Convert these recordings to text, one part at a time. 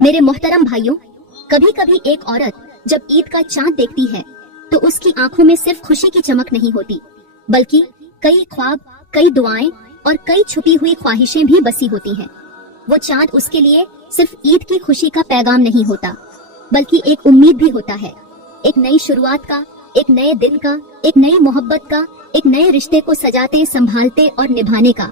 मेरे मोहतरम भाइयों, कभी कभी एक औरत जब ईद का चांद देखती है तो उसकी आंखों में सिर्फ खुशी की चमक नहीं होती, बल्कि कई ख्वाब, कई दुआएं और कई छुपी हुई ख्वाहिशें भी बसी होती हैं। वो चांद उसके लिए सिर्फ ईद की खुशी का पैगाम नहीं होता, बल्कि एक उम्मीद भी होता है, एक नई शुरुआत का, एक नए दिन का, एक नई मोहब्बत का, एक नए रिश्ते को सजाते, संभालते और निभाने का।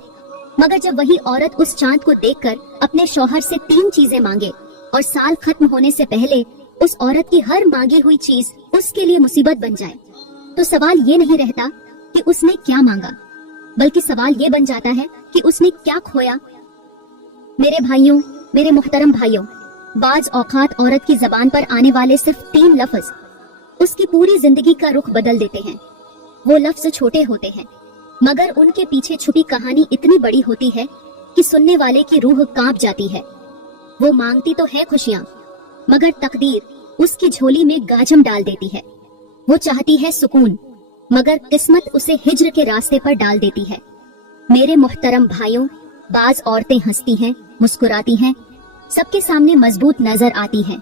मगर जब वही औरत उस चांद को देखकर अपने शौहर से 3 चीजें मांगे और साल खत्म होने से पहले उस औरत की हर मांगी हुई चीज उसके लिए मुसीबत बन जाए, तो सवाल ये नहीं रहता कि उसने क्या मांगा, बल्कि सवाल ये बन जाता है कि उसने क्या खोया। मेरे भाइयों, मेरे मोहतरम भाइयों, बाज औकात औरत की जबान पर आने वाले सिर्फ 3 लफ्ज उसकी पूरी जिंदगी का रुख बदल देते हैं। वो लफ्ज छोटे होते हैं, मगर उनके पीछे छुपी कहानी इतनी बड़ी होती है कि सुनने वाले की रूह कांप जाती है। वो मांगती तो है खुशियां, मगर तकदीर उसकी झोली में गाजम डाल देती है। वो चाहती है सुकून, मगर किस्मत उसे हिज्र के रास्ते पर डाल देती है। मेरे मोहतरम भाइयों, बाज औरतें हंसती हैं, मुस्कुराती हैं, सबके सामने मजबूत नजर आती हैं,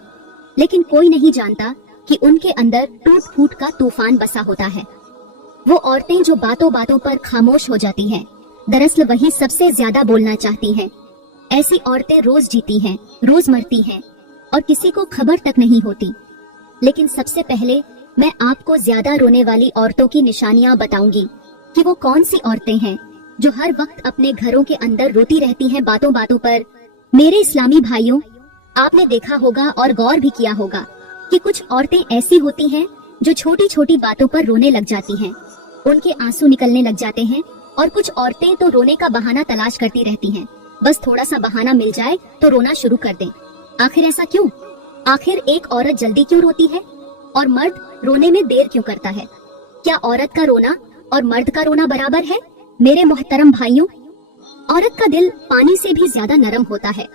लेकिन कोई नहीं जानता कि उनके अंदर टूट फूट का तूफान बसा होता है। वो औरतें जो बातों बातों पर खामोश हो जाती हैं, दरअसल वही सबसे ज्यादा बोलना चाहती हैं। ऐसी औरतें रोज जीती हैं, रोज मरती हैं और किसी को खबर तक नहीं होती। लेकिन सबसे पहले मैं आपको ज्यादा रोने वाली औरतों की निशानियां बताऊंगी कि वो कौन सी औरतें हैं जो हर वक्त अपने घरों के अंदर रोती रहती हैं बातों बातों पर। मेरे इस्लामी भाइयों, आपने देखा होगा और गौर भी किया होगा कि कुछ औरतें ऐसी होती हैं जो छोटी छोटी बातों पर रोने लग जाती हैं, उनके आंसू निकलने लग जाते हैं। और कुछ औरतें तो रोने का बहाना तलाश करती रहती हैं, बस थोड़ा सा बहाना मिल जाए तो रोना शुरू कर दें। आखिर ऐसा क्यों? आखिर एक औरत जल्दी क्यों रोती है और मर्द रोने में देर क्यों करता है? क्या औरत का रोना और मर्द का रोना बराबर है? मेरे मोहतरम भाइयों, औरत का दिल पानी से भी ज्यादा नरम होता है।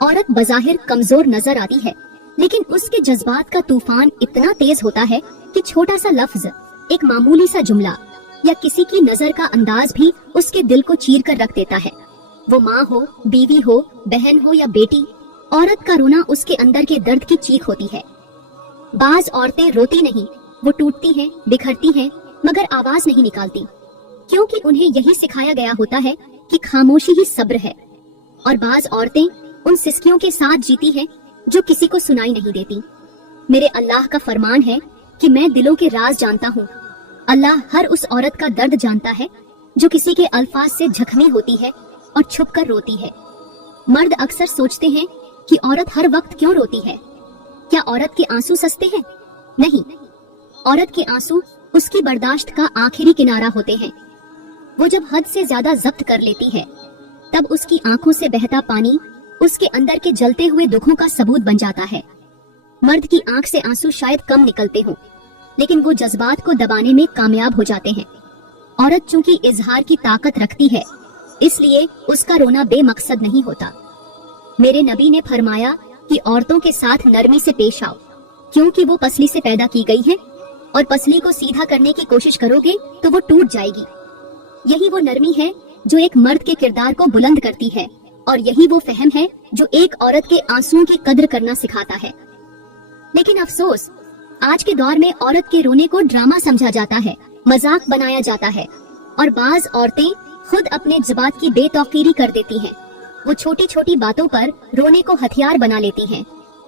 औरत बज़ाहिर कमजोर नजर आती है, लेकिन उसके जज्बात का तूफान इतना तेज होता है कि छोटा सा लफ्ज, एक मामूली सा जुमला या किसी की नजर का अंदाज भी उसके दिल को चीर कर रख देता है। वो माँ हो, बीवी हो, बहन हो या बेटी, औरत का रोना उसके अंदर के दर्द की चीख होती है। बाज औरतें रोती नहीं, वो टूटती हैं, बिखरती हैं, मगर आवाज नहीं निकालती, क्योंकि उन्हें यही सिखाया गया होता है कि खामोशी ही सब्र है। और बाज औरतें उन सिसकियों के साथ जीती हैं जो किसी को सुनाई नहीं देती। मेरे अल्लाह का फरमान है कि मैं दिलों के राज जानता हूँ। अल्लाह हर उस औरत का दर्द जानता है जो किसी के अल्फाज से जख्मी होती है और छुप कर रोती है। मर्द अक्सर सोचते हैं कि औरत हर वक्त क्यों रोती है। क्या औरत के आंसू सस्ते हैं? नहीं, औरत के आंसू उसकी बर्दाश्त का आखिरी किनारा होते हैं। वो जब हद से ज्यादा जब्त कर लेती है, तब उसकी आंखों से बहता पानी उसके अंदर के जलते हुए दुखों का सबूत बन जाता है। मर्द की आंख से आंसू शायद कम निकलते हों, लेकिन वो जज्बात को दबाने में कामयाब हो जाते हैं। औरत चूंकि इजहार की ताकत रखती है, इसलिए उसका रोना बेमकसद नहीं होता। मेरे नबी ने फरमाया कि औरतों के साथ नरमी से पेश आओ, क्योंकि वो पसली से पैदा की गई है और पसली को सीधा करने की कोशिश करोगे तो वो टूट जाएगी। यही वो नरमी है जो एक मर्द के किरदार को बुलंद करती है, और यही वो फहम है जो एक औरत के आंसुओं की कद्र करना सिखाता है। लेकिन अफसोस, आज के दौर में औरत के रोने को ड्रामा समझा जाता है, मजाक बनाया जाता है, और बाज औरतें खुद अपने जज्बात की बेतौकीरी कर देती हैं। वो छोटी छोटी बातों पर रोने को हथियार बना लेती हैं।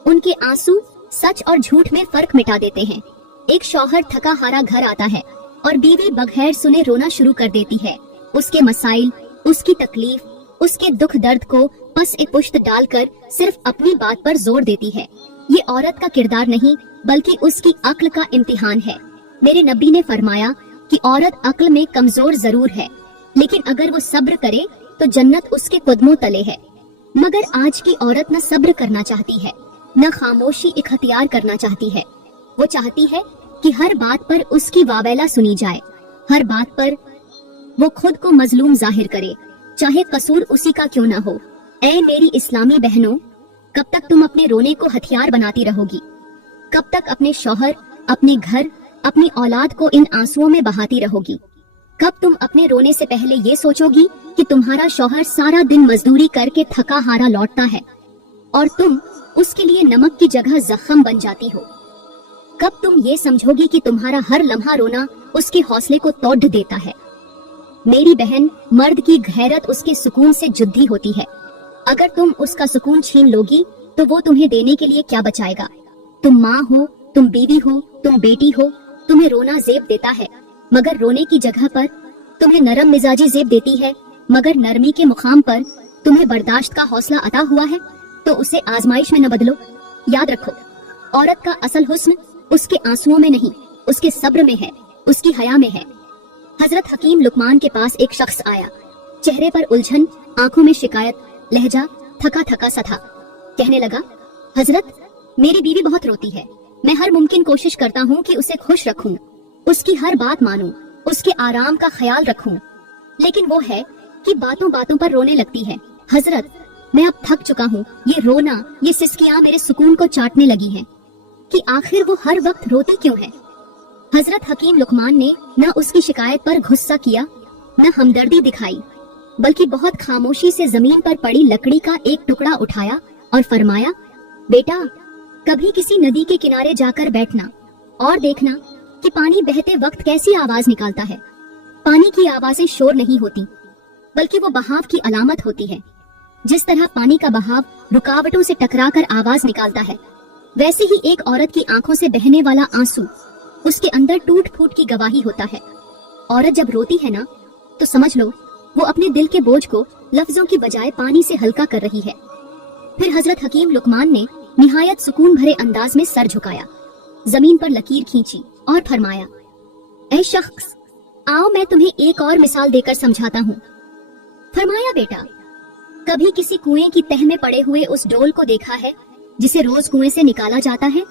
उनके आंसू सच और झूठ में फर्क मिटा देते हैं। एक शौहर थका हारा घर आता है और बीवी बगैर सुने रोना शुरू कर देती है। उसके मसाइल, उसकी तकलीफ, उसके दुख दर्द को पस ए पुश्त डालकर सिर्फ अपनी बात पर जोर देती है। ये औरत का किरदार नहीं, बल्कि उसकी अक्ल का इम्तिहान है। मेरे नबी ने फरमाया कि औरत अक्ल में कमजोर जरूर है, लेकिन अगर वो सब्र करे तो जन्नत उसके कदमों तले है। मगर आज की औरत न सब्र करना चाहती है, न खामोशी इख्तियार करना चाहती है। वो चाहती है कि हर बात पर उसकी वावेला सुनी जाए, हर बात पर वो खुद को मजलूम जाहिर करे, चाहे कसूर उसी का क्यों न हो। ऐ मेरी इस्लामी बहनों, कब तक तुम अपने रोने को हथियार बनाती रहोगी? कब तक अपने शौहर, अपने घर, अपनी औलाद को इन आंसुओं में बहाती रहोगी? कब तुम अपने रोने से पहले ये सोचोगी कि तुम्हारा शौहर सारा दिन मजदूरी करके थका हारा लौटता है, और तुम उसके लिए नमक की जगह जख्म बन जाती हो। कब तुम ये समझोगी कि तुम्हारा हर लम्हा रोना उसके हौसले को तोड़ देता है? मेरी बहन, मर्द की गैरत उसके सुकून से जुद्दी होती है। अगर तुम उसका सुकून छीन लोगी तो वो तुम्हें देने के लिए क्या बचाएगा? तुम माँ हो, तुम बीवी हो, तुम बेटी हो, तुम्हें रोना जेब देता है, मगर रोने की जगह पर तुम्हें नरम मिजाजी जेब देती है। मगर नरमी के मुकाम पर तुम्हें बर्दाश्त का हौसला अता हुआ है, तो उसे आजमाइश में न बदलो। याद रखो, औरत का असल हुस्न उसके आंसुओं में नहीं, उसके सब्र में है, उसकी हया में है। हजरत हकीम लुकमान के पास एक शख्स आया। चेहरे पर उलझन, आंखों में शिकायत, लहजा थका थका सा था। कहने लगा, हजरत, मेरी बीवी बहुत रोती है। मैं हर मुमकिन कोशिश करता हूँ कि उसे खुश रखूं, उसकी हर बात मानूं, उसके आराम का ख्याल रखूं, लेकिन वो है कि बातों बातों पर रोने लगती है। हजरत, मैं अब थक चुका हूँ। ये रोना, ये सिसकियां मेरे सुकून को चाटने लगी हैं कि आखिर वो हर वक्त रोती क्यों है। हजरत हकीम लुकमान ने न उसकी शिकायत पर गुस्सा किया, न हमदर्दी दिखाई, बल्कि बहुत खामोशी से जमीन पर पड़ी लकड़ी का एक टुकड़ा उठाया और फरमाया, बेटा, कभी किसी नदी के किनारे जाकर बैठना और देखना कि पानी बहते वक्त कैसी आवाज निकालता है। पानी की आवाजें शोर नहीं होती, बल्कि वो बहाव की अलामत होती है। जिस तरह पानी का बहाव रुकावटों से टकराकर आवाज निकालता है, वैसे ही एक औरत की आंखों से बहने वाला आंसू उसके अंदर टूट फूट की गवाही होता है। औरत जब रोती है ना, तो समझ लो वो अपने दिल के बोझ को लफ्जों की बजाय पानी से हल्का कर रही है। फिर हजरत हकीम लुकमान ने निहायत सुकून भरे अंदाज में सर झुकाया, जमीन पर लकीर खींची और फरमाया, ऐ शख्स, आओ मैं तुम्हें एक और मिसाल देकर समझाता हूँ। फरमाया, बेटा, कभी किसी कुएं की तह में पड़े हुए उस डोल को देखा है जिसे रोज कुएं से निकाला जाता है?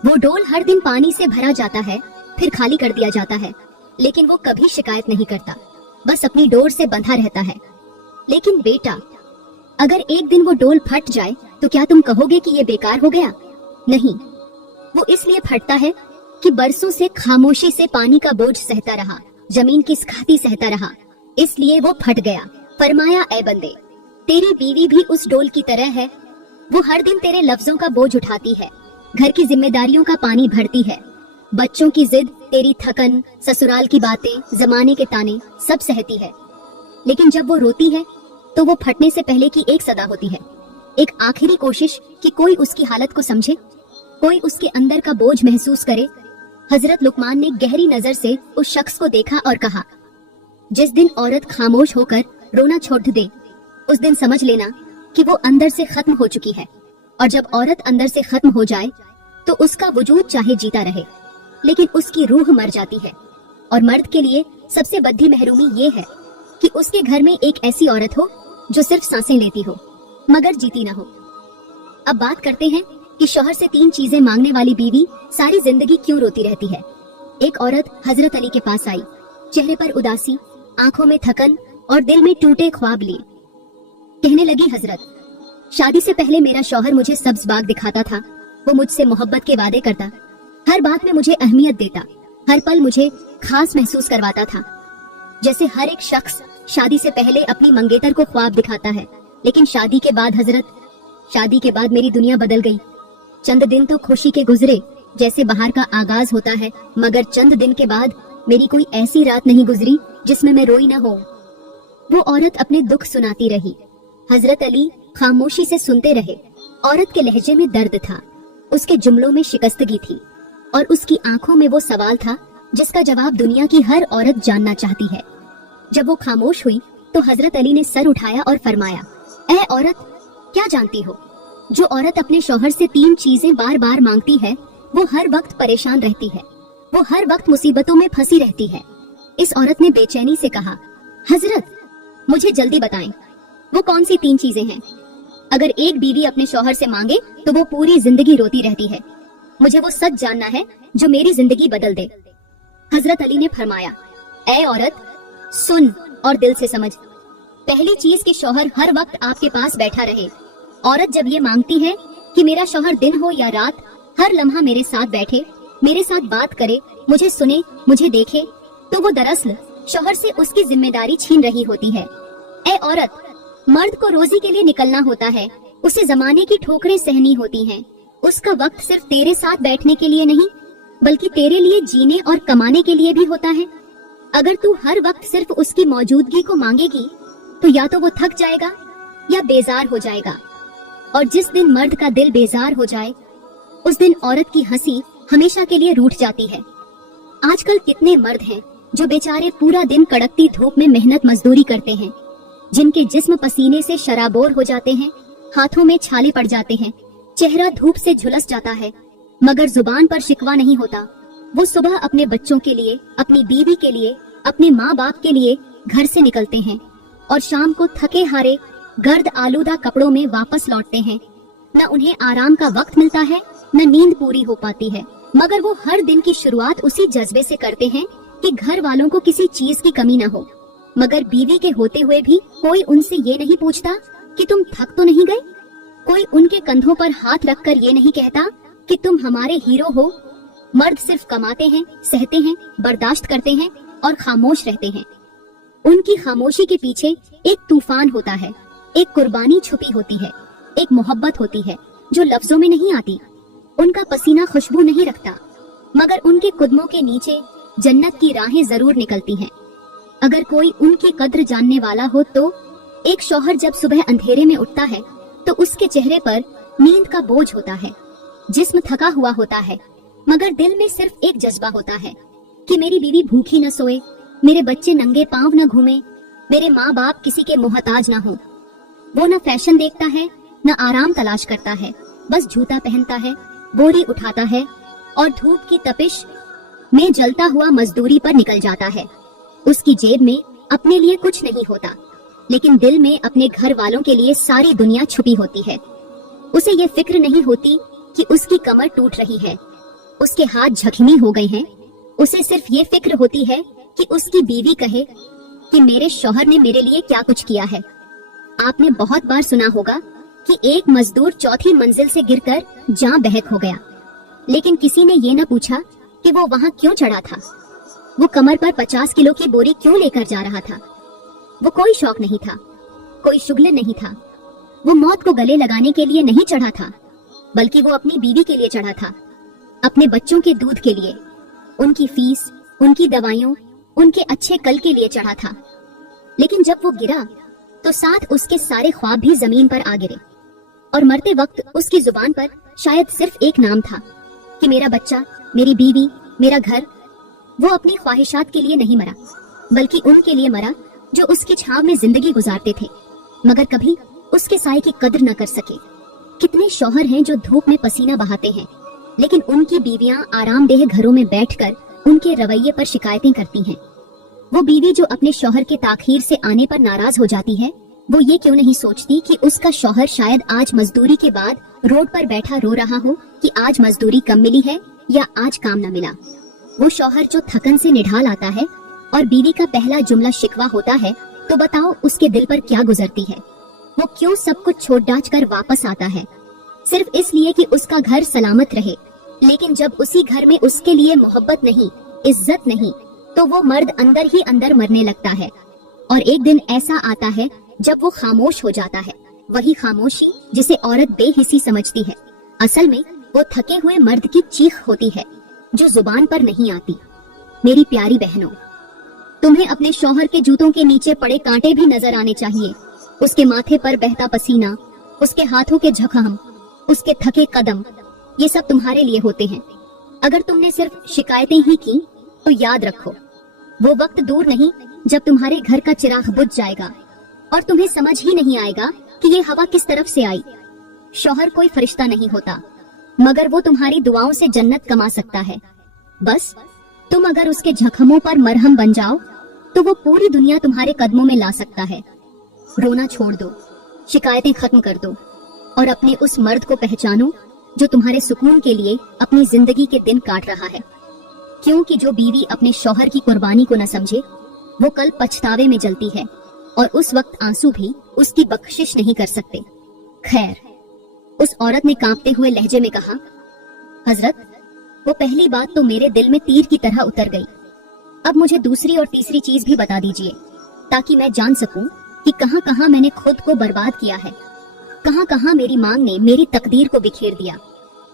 वो डोल हर दिन पानी से भरा जाता है, फिर खाली कर दिया जाता है, लेकिन वो कभी शिकायत नहीं करता, बस अपनी डोर से बंधा रहता है। लेकिन बेटा, अगर एक दिन वो डोल फट जाए तो क्या तुम कहोगे कि ये बेकार हो गया? नहीं, वो इसलिए फटता है कि बरसों से खामोशी से पानी का बोझ सहता रहा, जमीन की सखाती सहता रहा, इसलिए वो फट गया। फरमाया, ऐ बंदे, तेरी बीवी भी उस डोल की तरह है। वो हर दिन तेरे लफ्जों का बोझ उठाती है, घर की जिम्मेदारियों का पानी भरती है, बच्चों की जिद, तेरी थकन, ससुराल की बातें, जमाने के ताने सब सहती है। लेकिन जब वो रोती है तो वो फटने से पहले की एक सदा होती है, एक आखिरी कोशिश कि कोई उसकी हालत को समझे, कोई उसके अंदर का बोझ महसूस करे। हजरत लुकमान ने गहरी नजर से उस शख्स को देखा और कहा, जिस दिन औरत खामोश होकर रोना छोड़ दे, उस दिन समझ लेना कि वो अंदर से खत्म हो चुकी है। और जब औरत अंदर से खत्म हो जाए तो उसका वजूद चाहे जीता रहे, लेकिन उसकी रूह मर जाती है। और मर्द के लिए सबसे बड़ी महरूमी ये है कि उसके घर में एक ऐसी औरत हो जो सिर्फ सांसें लेती हो मगर जीती ना हो। अब बात करते हैं कि शौहर से 3 चीजें मांगने वाली बीवी सारी जिंदगी क्यों रोती रहती है। एक औरत हजरत अली के पास आई, चेहरे पर उदासी, आंखों में थकन और दिल में टूटे ख्वाब लिए। कहने लगी, हजरत, शादी से पहले मेरा शौहर मुझे सब्ज बाग दिखाता था, वो मुझसे मोहब्बत के वादे करता, हर बात में मुझे अहमियत देता, हर पल मुझे खास महसूस करवाता था। जैसे हर एक शख्स शादी से पहले अपनी मंगेतर को ख्वाब दिखाता है, लेकिन शादी के बाद हजरत, शादी के बाद मेरी दुनिया बदल गई। चंद दिन तो खुशी के गुजरे जैसे बाहर का आगाज होता है, मगर चंद दिन के बाद मेरी कोई ऐसी रात नहीं गुजरी जिसमें मैं रोई न हो। वो औरत अपने दुख सुनाती रही, हजरत अली खामोशी से सुनते रहे। औरत के लहजे में दर्द था, उसके जुमलों में शिकस्तगी थी और उसकी आंखों में वो सवाल था जिसका जवाब दुनिया की हर औरत जानना चाहती है। जब वो खामोश हुई तो हजरत अली ने सर उठाया और फरमाया, ऐ औरत, क्या जानती हो, जो औरत अपने शौहर से 3 चीजें बार बार मांगती है वो हर वक्त परेशान रहती है, वो हर वक्त मुसीबतों में फंसी रहती है। इस औरत ने बेचैनी से कहा, हजरत, मुझे जल्दी बताएं, वो कौन सी 3 चीजें हैं? अगर एक बीवी अपने शौहर से मांगे तो वो पूरी जिंदगी रोती रहती है। मुझे वो सच जानना है जो मेरी जिंदगी बदल दे। हजरत अली ने फरमाया, ऐ औरत, सुन और दिल से समझ। पहली चीज कि शौहर हर वक्त आपके पास बैठा रहे। औरत जब ये मांगती है कि मेरा शौहर दिन हो या रात हर लम्हा मेरे साथ बैठे, मेरे साथ बात करे, मुझे सुने, मुझे देखे, तो वो दरअसल शौहर से उसकी जिम्मेदारी छीन रही होती है। ऐ औरत, मर्द को रोजी के लिए निकलना होता है, उसे जमाने की ठोकरें सहनी होती हैं। उसका वक्त सिर्फ तेरे साथ बैठने के लिए नहीं, बल्कि तेरे लिए जीने और कमाने के लिए भी होता है। अगर तू हर वक्त सिर्फ उसकी मौजूदगी को मांगेगी, तो या तो वो थक जाएगा या बेजार हो जाएगा। और जिस दिन मर्द का दिल बेजार हो जाए, उस दिन औरत की हंसी हमेशा के लिए रूठ जाती है। आजकल कितने मर्द हैं जो बेचारे पूरा दिन कड़कती धूप में मेहनत मजदूरी करते हैं, जिनके जिस्म पसीने से शराबोर हो जाते हैं, हाथों में छाले पड़ जाते हैं, चेहरा धूप से झुलस जाता है, मगर जुबान पर शिकवा नहीं होता। वो सुबह अपने बच्चों के लिए, अपनी बीवी के लिए, अपने माँ बाप के लिए घर से निकलते हैं और शाम को थके हारे गर्द आलूदा कपड़ों में वापस लौटते हैं। न उन्हें आराम का वक्त मिलता है, न नींद पूरी हो पाती है, मगर वो हर दिन की शुरुआत उसी जज्बे से करते हैं कि घर वालों को किसी चीज की कमी न हो। मगर बीवी के होते हुए भी कोई उनसे ये नहीं पूछता कि तुम थक तो नहीं गए। कोई उनके कंधों पर हाथ रखकर ये नहीं कहता कि तुम हमारे हीरो हो। मर्द सिर्फ कमाते हैं, सहते हैं, बर्दाश्त करते हैं और खामोश रहते हैं। उनकी खामोशी के पीछे एक तूफान होता है, एक कुर्बानी छुपी होती है, एक मोहब्बत होती है जो लफ्जों में नहीं आती। उनका पसीना खुशबू नहीं रखता, मगर उनके कदमों के नीचे जन्नत की राहें जरूर निकलती हैं। अगर कोई उनकी कद्र जानने वाला हो तो एक शौहर जब सुबह अंधेरे में उठता है तो उसके चेहरे पर नींद का बोझ होता है, जिस्म थका हुआ होता है, मगर दिल में सिर्फ एक जज्बा होता है कि मेरी बीवी भूखी न सोए, मेरे बच्चे नंगे पांव न घूमे, मेरे माँ बाप किसी के मोहताज न हो। वो न फैशन देखता है, न आराम तलाश करता है, बस जूता पहनता है, बोरी उठाता है और धूप की तपिश में जलता हुआ मजदूरी पर निकल जाता है। उसकी जेब में अपने लिए कुछ नहीं होता, लेकिन दिल में अपने घर वालों के लिए सारी दुनिया छुपी होती है। उसे ये फिक्र नहीं होती कि उसकी कमर टूट रही है, उसके हाथ जख्मी हो गए हैं। उसे सिर्फ ये फिक्र होती है कि उसकी बीवी कहे कि मेरे शौहर ने मेरे लिए क्या कुछ किया है। आपने बहुत बार सुना होगा कि एक मजदूर चौथी मंजिल से गिरकर जान बहक हो गया, लेकिन किसी ने ये न पूछा कि वो वहाँ क्यों चढ़ा था, वो कमर पर 50 किलो की बोरी क्यों लेकर जा रहा था। वो कोई शौक नहीं था, कोई शुगल नहीं था। वो मौत को गले लगाने के लिए नहीं चढ़ा था, बल्कि वो अपनी बीवी के लिए चढ़ा था, अपने बच्चों के दूध के लिए, उनकी फीस, उनकी दवाइयों, उनके अच्छे कल के लिए चढ़ा था। लेकिन जब वो गिरा तो साथ उसके सारे ख्वाब भी जमीन पर आ गिरे, और मरते वक्त उसकी जुबान पर शायद सिर्फ एक नाम था कि मेरा बच्चा, मेरी बीवी, मेरा घर। वो अपनी ख्वाहिशात के लिए नहीं मरा, बल्कि उनके लिए मरा जो उसकी छाव में जिंदगी गुजारते थे, मगर कभी उसके साए की कद्र न कर सके। कितने शौहर हैं जो धूप में पसीना बहाते हैं, लेकिन उनकी बीवियां आरामदेह घरों में बैठकर उनके रवैये पर शिकायतें करती हैं। वो बीवी जो अपने शौहर के ताखीर से आने पर नाराज हो जाती है, वो ये क्यों नहीं सोचती कि उसका शौहर शायद आज मजदूरी के बाद रोड पर बैठा रो रहा हो कि आज मजदूरी कम मिली है या आज काम न मिला। वो शौहर जो थकन से निढाल आता है और बीवी का पहला जुमला शिकवा होता है, तो बताओ उसके दिल पर क्या गुजरती है। वो क्यों सब कुछ छोड़ डाच कर वापस आता है, सिर्फ इसलिए कि उसका घर सलामत रहे। लेकिन जब उसी घर में उसके लिए मोहब्बत नहीं, इज्जत नहीं, तो वो मर्द अंदर ही अंदर मरने लगता है। और एक दिन ऐसा आता है जब वो खामोश हो जाता है, वही खामोशी जिसे औरत बेहिसी समझती है, असल में वो थके हुए मर्द की चीख होती है जो जुबान पर नहीं आती। मेरी प्यारी बहनों, तुम्हें अपने शौहर के जूतों के नीचे पड़े कांटे भी नजर आने चाहिए, उसके माथे पर बहता पसीना, उसके हाथों के जख्म, उसके थके कदम, ये सब तुम्हारे लिए होते हैं। अगर तुमने सिर्फ शिकायतें ही की तो याद रखो, वो वक्त दूर नहीं जब तुम्हारे घर का चिराग बुझ जाएगा और तुम्हें समझ ही नहीं आएगा कि ये हवा किस तरफ से आई। शौहर कोई फरिश्ता नहीं होता, मगर वो तुम्हारी दुआओं से जन्नत कमा सकता है। बस तुम अगर उसके जख्मों पर मरहम बन जाओ तो वो पूरी दुनिया तुम्हारे कदमों में ला सकता है। रोना छोड़ दो, शिकायतें खत्म कर दो और अपने उस मर्द को पहचानो जो तुम्हारे सुकून के लिए अपनी जिंदगी के दिन काट रहा है। क्योंकि जो बीवी अपने शौहर की कुर्बानी को न समझे, वो कल पछतावे में जलती है और उस वक्त आंसू भी उसकी बख्शिश नहीं कर सकते। खैर, उस औरत ने कांपते हुए लहजे में कहा, हजरत, वो पहली बात तो मेरे दिल में तीर की तरह उतर गई। अब मुझे दूसरी और तीसरी चीज भी बता दीजिए, ताकि मैं जान सकूं कि कहां कहां मैंने खुद को बर्बाद किया है, कहाँ कहाँ मेरी मांग ने मेरी तकदीर को बिखेर दिया।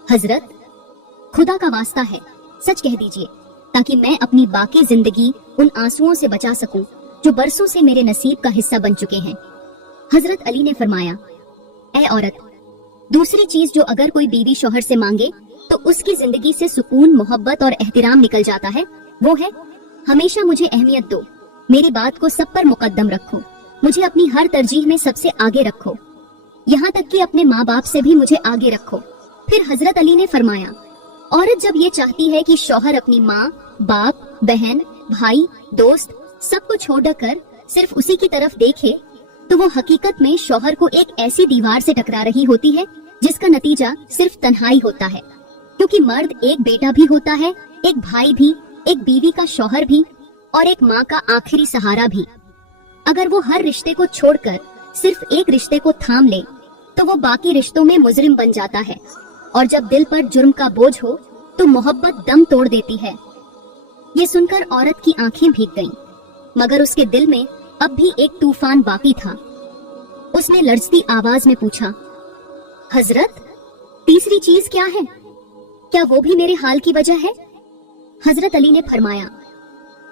हजरत, खुदा का वास्ता है, सच कह दीजिए, ताकि मैं अपनी बाकी जिंदगी उन आंसुओं से बचा सकूं जो बरसों से मेरे नसीब का हिस्सा बन चुके हैं। हजरत अली ने फरमाया, ऐ औरत, दूसरी चीज जो अगर कोई बीवी शौहर से मांगे तो उसकी जिंदगी से सुकून, मोहब्बत और एहतराम निकल जाता है, वो है हमेशा मुझे अहमियत दो, मेरी बात को सब पर मुकद्दम रखो, मुझे अपनी हर तरजीह में सबसे आगे रखो, यहाँ तक कि अपने माँ बाप से भी मुझे आगे रखो। फिर हजरत अली ने फरमाया, औरत जब ये चाहती है कि शौहर अपनी माँ, बाप, बहन, भाई, दोस्त सबको छोड़ कर सिर्फ उसी की तरफ देखे, तो वो हकीकत में शौहर को एक ऐसी दीवार से टकरा रही होती है जिसका नतीजा सिर्फ तन्हाई होता है, क्योंकि मर्द एक बेटा भी होता है, एक भाई भी, एक बीवी का शौहर भी और एक माँ का आखिरी सहारा भी। अगर वो हर रिश्ते को छोड़कर सिर्फ एक रिश्ते को थाम ले तो वो बाकी रिश्तों में मुजरिम बन जाता है, और जब दिल पर जुर्म का बोझ हो तो मोहब्बत दम तोड़ देती है। ये सुनकर औरत की आंखें भीग गईं, मगर उसके दिल में अब भी एक तूफान बाकी था। उसने लरजती आवाज में पूछा, हजरत, तीसरी चीज क्या है? क्या वो भी मेरे हाल की वजह है? हजरत अली ने फरमाया,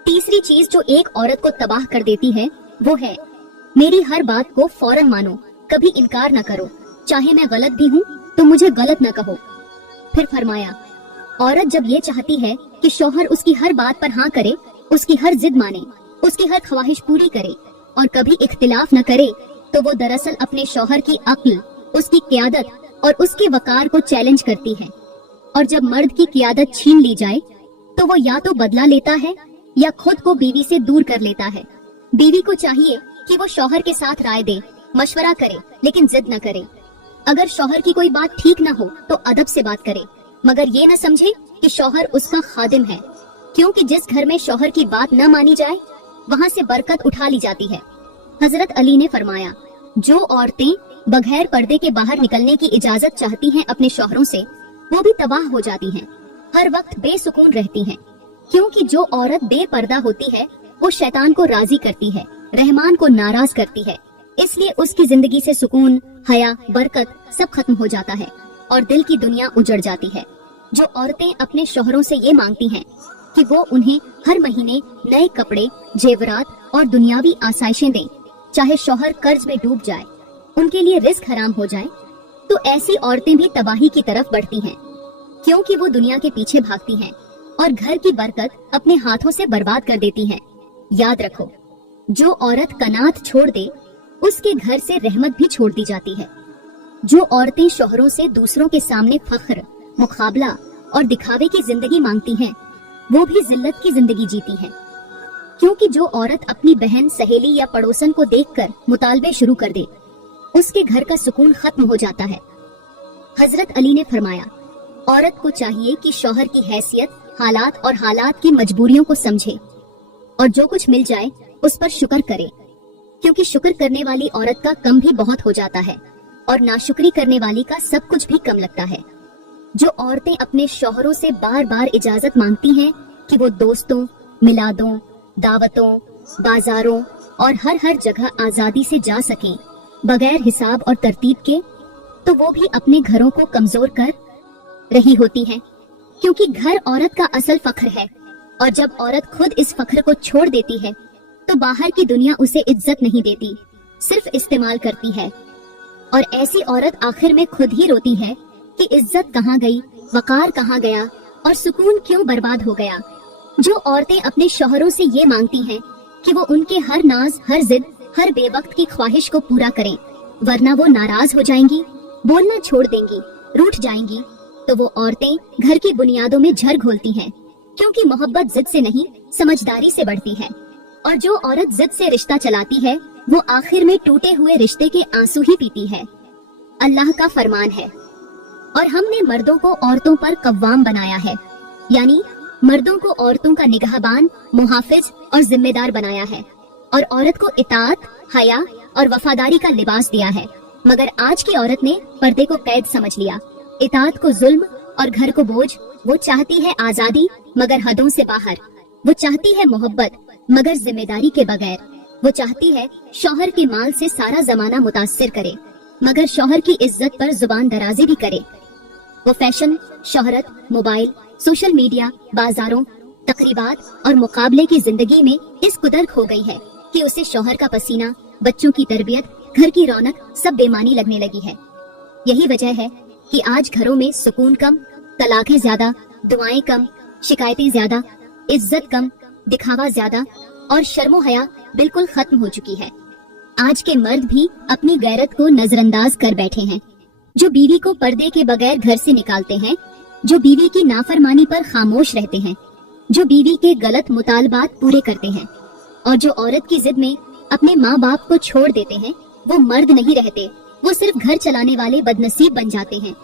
तीसरी चीज जो एक औरत को तबाह कर देती है वो है मेरी हर बात को फौरन मानो, कभी इनकार न करो, चाहे मैं गलत भी हूँ तो मुझे गलत न कहो। फिर फरमाया, औरत जब ये चाहती है कि शौहर उसकी हर बात पर हाँ करे, उसकी हर जिद माने, उसकी हर ख्वाहिश पूरी करे और कभी इख्तिलाफ न करे, तो वो दरअसल अपने शौहर की अक्ल, उसकी क़ियादत और उसके वकार को चैलेंज करती है। और जब मर्द की क़ियादत छीन ली जाए तो वो या तो बदला लेता है या खुद को बीवी से दूर कर लेता है। बीवी को चाहिए कि वो शौहर के साथ राय दे, मशवरा करे, लेकिन जिद न करे। अगर शौहर की कोई बात ठीक न हो तो अदब से बात करे, मगर ये न समझे कि शौहर उसका खादिम है, क्योंकि जिस घर में शौहर की बात न मानी जाए वहाँ से बरकत उठा ली जाती है। हजरत अली ने फरमाया, जो औरतें बगैर पर्दे के बाहर निकलने की इजाजत चाहती हैं अपने शौहरों से, वो भी तबाह हो जाती हैं, हर वक्त बेसुकून रहती हैं, क्योंकि जो औरत बेपर्दा होती है वो शैतान को राजी करती है, रहमान को नाराज करती है, इसलिए उसकी जिंदगी से सुकून, हया, बरकत सब खत्म हो जाता है और दिल की दुनिया उजड़ जाती है। जो औरतें अपने शौहरों से ये मांगती हैं कि वो उन्हें हर महीने नए कपड़े, जेवरात और दुनियावी आसाइशें दें, चाहे शौहर कर्ज में डूब जाए, उनके लिए रिस्क हराम हो जाए, तो ऐसी औरतें भी तबाही की तरफ बढ़ती हैं, क्योंकि वो दुनिया के पीछे भागती हैं और घर की बरकत अपने हाथों से बर्बाद कर देती हैं। याद रखो, जो औरत कनात छोड़ दे उसके घर से रहमत भी छोड़ दी जाती है। जो औरतें शौहरों से दूसरों के सामने फख्र, मुकाबला और दिखावे की जिंदगी मांगती हैं, वो भी जिल्लत की जिंदगी जीती हैं, क्योंकि जो औरत अपनी बहन, सहेली या पड़ोसन को देखकर मुतालबे शुरू कर दे, उसके घर का सुकून खत्म हो जाता है। हजरत अली ने फरमाया, औरत को चाहिए कि शौहर की हैसियत, हालात और हालात की मजबूरियों को समझे और जो कुछ मिल जाए उस पर शुक्र करे, क्योंकि शुक्र करने वाली औरत का कम भी बहुत हो जाता है और नाशुक्री करने वाली का सब कुछ भी कम लगता है। जो औरतें अपने शौहरों से बार बार इजाजत मांगती हैं कि वो दोस्तों, मिलादों, दावतों, बाजारों और हर जगह आजादी से जा सकें बगैर हिसाब और तरतीब के, तो वो भी अपने घरों को कमजोर कर रही होती हैं, क्योंकि घर औरत का असल फख्र है, और जब औरत खुद इस फख्र को छोड़ देती है तो बाहर की दुनिया उसे इज्जत नहीं देती, सिर्फ इस्तेमाल करती है। और ऐसी औरत आखिर में खुद ही रोती है कि इज्जत कहाँ गई, वकार कहाँ गया और सुकून क्यों बर्बाद हो गया। जो औरतें अपने शौहरों से ये मांगती हैं कि वो उनके हर नाज, हर जिद, हर बेवक्त की ख्वाहिश को पूरा करें, वरना वो नाराज हो जाएंगी, बोलना छोड़ देंगी, रूठ जाएंगी, तो वो औरतें घर की बुनियादों में झर घोलती हैं, क्योंकि मोहब्बत जिद से नहीं समझदारी से बढ़ती है। और जो औरत जिद से रिश्ता चलाती है वो आखिर में टूटे हुए रिश्ते के आंसू ही पीती है। अल्लाह का फरमान है, और हमने मर्दों को औरतों पर कव्वाम बनाया है, यानी मर्दों को औरतों का निगहबान, मुहाफिज और जिम्मेदार बनाया है, और औरत को इताअत, हया और वफादारी का लिबास दिया है। मगर आज की औरत ने पर्दे को कैद समझ लिया, इताअत को जुल्म और घर को बोझ। वो चाहती है आजादी मगर हदों से बाहर, वो चाहती है मोहब्बत मगर जिम्मेदारी के बगैर, वो चाहती है शौहर के माल से सारा जमाना मुतासिर करे मगर शौहर की इज्जत पर जुबान दराजी भी करे। वो फैशन, शोहरत, मोबाइल, सोशल मीडिया, बाजारों, तकरीबात और मुकाबले की जिंदगी में इस कदर खो गई है कि उसे शौहर का पसीना, बच्चों की तरबियत, घर की रौनक सब बेमानी लगने लगी है। यही वजह है कि आज घरों में सुकून कम, तलाकें ज्यादा, दुआएं कम, शिकायतें ज्यादा, इज्जत कम, दिखावा ज्यादा और शर्मो हया बिल्कुल खत्म हो चुकी है। आज के मर्द भी अपनी गैरत को नजरअंदाज कर बैठे हैं, जो बीवी को पर्दे के बगैर घर से निकालते हैं, जो बीवी की नाफरमानी पर खामोश रहते हैं, जो बीवी के गलत मुतालबात पूरे करते हैं और जो औरत की जिद में अपने माँ बाप को छोड़ देते हैं, वो मर्द नहीं रहते, वो सिर्फ घर चलाने वाले बदनसीब बन जाते हैं।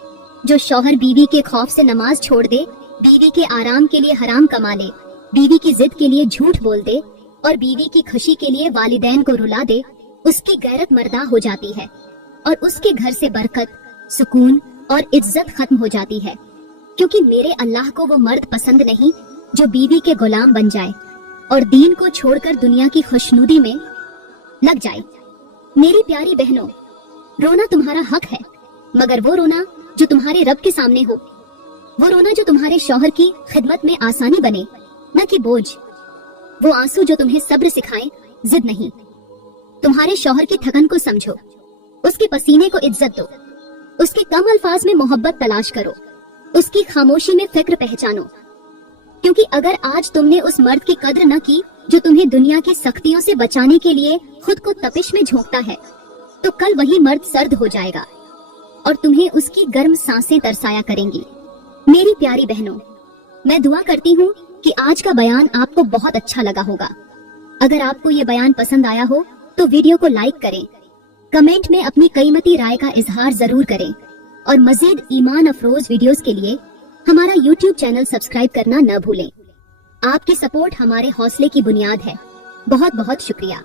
जो शौहर बीवी के खौफ से नमाज छोड़ दे, बीवी के आराम के लिए हराम कमा ले, बीवी की जिद के लिए झूठ बोल दे और बीवी की खुशी के लिए वालिदैन को रुला दे, उसकी गैरत मर्दा हो जाती है और उसके घर से बरकत, सुकून और इज्जत खत्म हो जाती है। क्योंकि मेरे अल्लाह को वो मर्द पसंद नहीं जो बीवी के गुलाम बन जाए और दीन को छोड़कर दुनिया की खुशनुदी में लग जाए। मेरी प्यारी बहनों, रोना तुम्हारा हक है, मगर वो रोना जो तुम्हारे रब के सामने हो, वो रोना जो तुम्हारे शौहर की खिदमत में आसानी बने, न कि बोझ। वो आंसू जो तुम्हें सब्र सिखाए, जिद नहीं। तुम्हारे शौहर की थकन को समझो, उसके पसीने को इज्जत दो, उसके कम अल्फाज में मोहब्बत तलाश करो, उसकी खामोशी में फिक्र पहचानो। क्योंकि अगर आज तुमने उस मर्द की कद्र न की जो तुम्हें दुनिया की सख्तियों से बचाने के लिए खुद को तपिश में झोंकता है, तो कल वही मर्द सर्द हो जाएगा और तुम्हें उसकी गर्म सांसें तरसाया करेंगी। मेरी प्यारी बहनों, मैं दुआ करती हूँ कि आज का बयान आपको बहुत अच्छा लगा होगा। अगर आपको ये बयान पसंद आया हो तो वीडियो को लाइक करें, कमेंट में अपनी कीमती राय का इजहार जरूर करें और मजीद ईमान अफरोज वीडियोस के लिए हमारा YouTube चैनल सब्सक्राइब करना न भूलें। आपकी सपोर्ट हमारे हौसले की बुनियाद है। बहुत बहुत शुक्रिया।